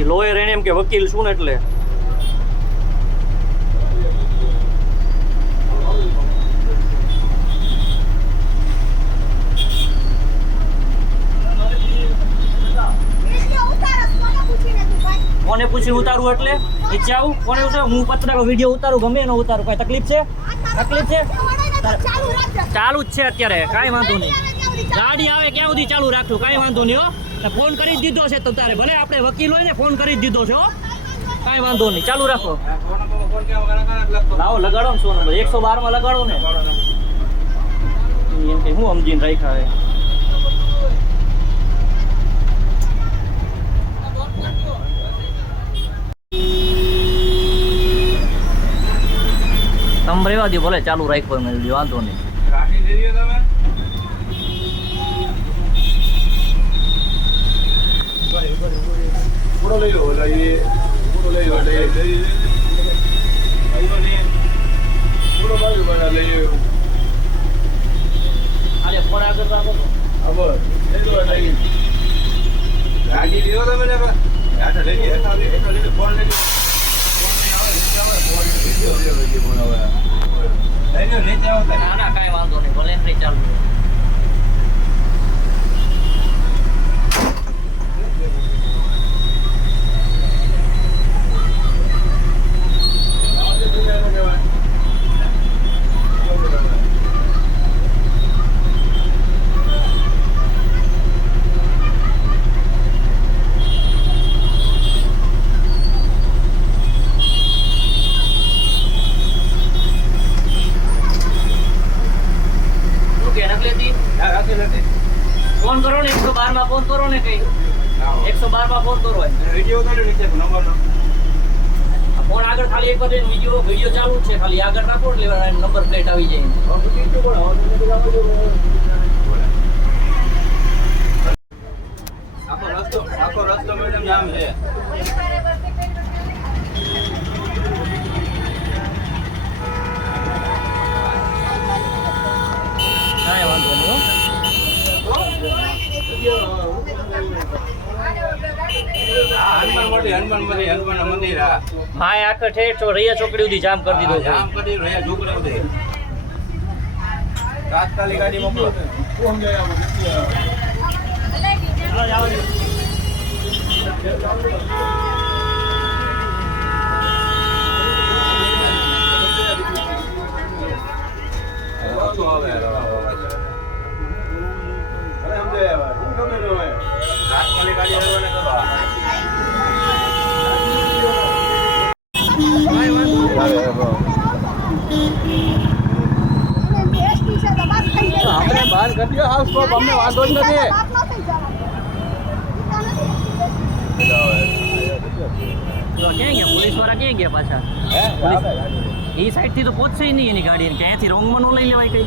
એ lawyer એને એમ કે વકીલ છું ને એટલે કોને પૂછી ઉતારું એટલે ઈચ્છા આવું કોને ઉતારું હું પત્રકાર વિડીયો ઉતારું ગમે એનો ઉતારું કઈ તકલીફ છે ચાલુ જ છે અત્યારે કાંઈ વાંધો નહીં ગાડી આવે ક્યાં સુધી ચાલુ રાખશું કાંઈ વાંધો નહીં હો ફોન કરી જ દીધો છે તો તારે ભલે આપણે વકીલ હોય ને ફોન કરી જ દીધો છે હો કાંઈ વાંધો નહીં ચાલુ રાખો લાવો લગાડો ને શું નંબર 112 માં લગાડો ને એમ કે હું સમજીને રાખ્યા હે તમે રેવા દો ભલે ચાલુ રાખો મેં વાંધો નહીં પૂરો લઈ લો પૂરો લઈ લો પૂરો બાજુ બના લઈ લો આલે ફોન આગળ રાખો હા બસ લઈ લો લઈ ગાડી લીધો તમે ને આઠા લઈ લે ફોન લઈ લો ફોન નહીં આવે ફોન આવે લઈ લો નીચે આવો ના કાંઈ વાંધો નહીં ભલે નહીં ચાલુ ફોન કરો ને 112 માં ફોન કરો ને કઈ 112 માં ફોન કરો વિડિયો ઉતાર્યો નીચે નંબર ફોન આગળ ખાલી એક વાર વિડિયો ચાલુ જ છે ખાલી આગળ રાખો એટલે નંબર પ્લેટ આવી જાય આખો રસ્તો મેડમ જામ છે કાંઈ વાંધો નહીં હનુમાન મંદિર હા આખે ઠેઠ રૈયા ચોકડી સુધી જામ કરી દીધો છે જામ કરી રહ્યા છોકરા બધે તાત્કાલિક ગાડી મોકલો આપણે બહાર કરી હાઉસ ટોપ અમને વાંધો જ નથી ક્યાં ગયા પોલીસ વાળા ક્યાં ગયા પાછા એ સાઈડ થી તો પહોંચશે નહીં એની ગાડી ક્યાંથી રોંગમાં નો લઈ લેવાય કઈ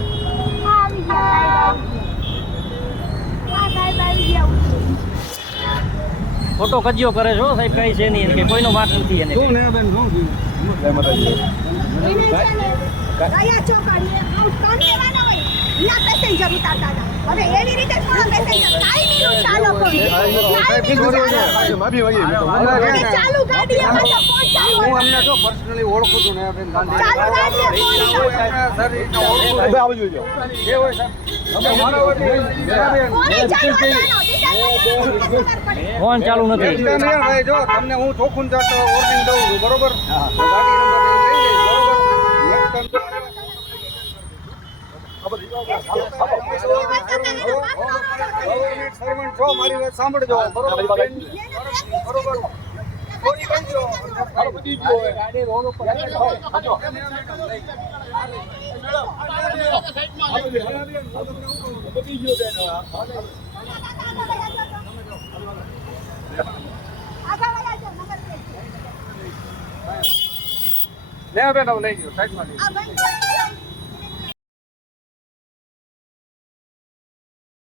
ખોટો કજિયો કરે છો સાહેબ કઈ છે નહીં કે કોઈનો વાત નથી એને શું ને બેન શું પેસેન્જર ઉતારતા હતા હવે એવી રીતે થોડો પેસેન્જર કાઈ નહીં ચાલો કોઈ ચાલુ ગાડી આવે તો કોણ ચાલુ હું અમને જો પર્સનલી ઓળખું છું ને બેન ગાંધી ચાલુ ગાડી સર ઓળખું આવી જોજો જે હોય સર અમે મારા વતી ફોન ચાલુ નથી ભાઈ જો તમને હું ચોખ્ખું વોર્નિંગ દઉં છું બરોબર ગાડી નંબર લઈ લે બરોબર નેક્સ્ટ સર્વન્ટ છો મારી વાત સાંભળજો બરોબર બરોબર થોડી કંજો બધી જો ગાડી રોડ ઉપર બધી જો બેન લે બેન લઈ ગયો સાઈડમાં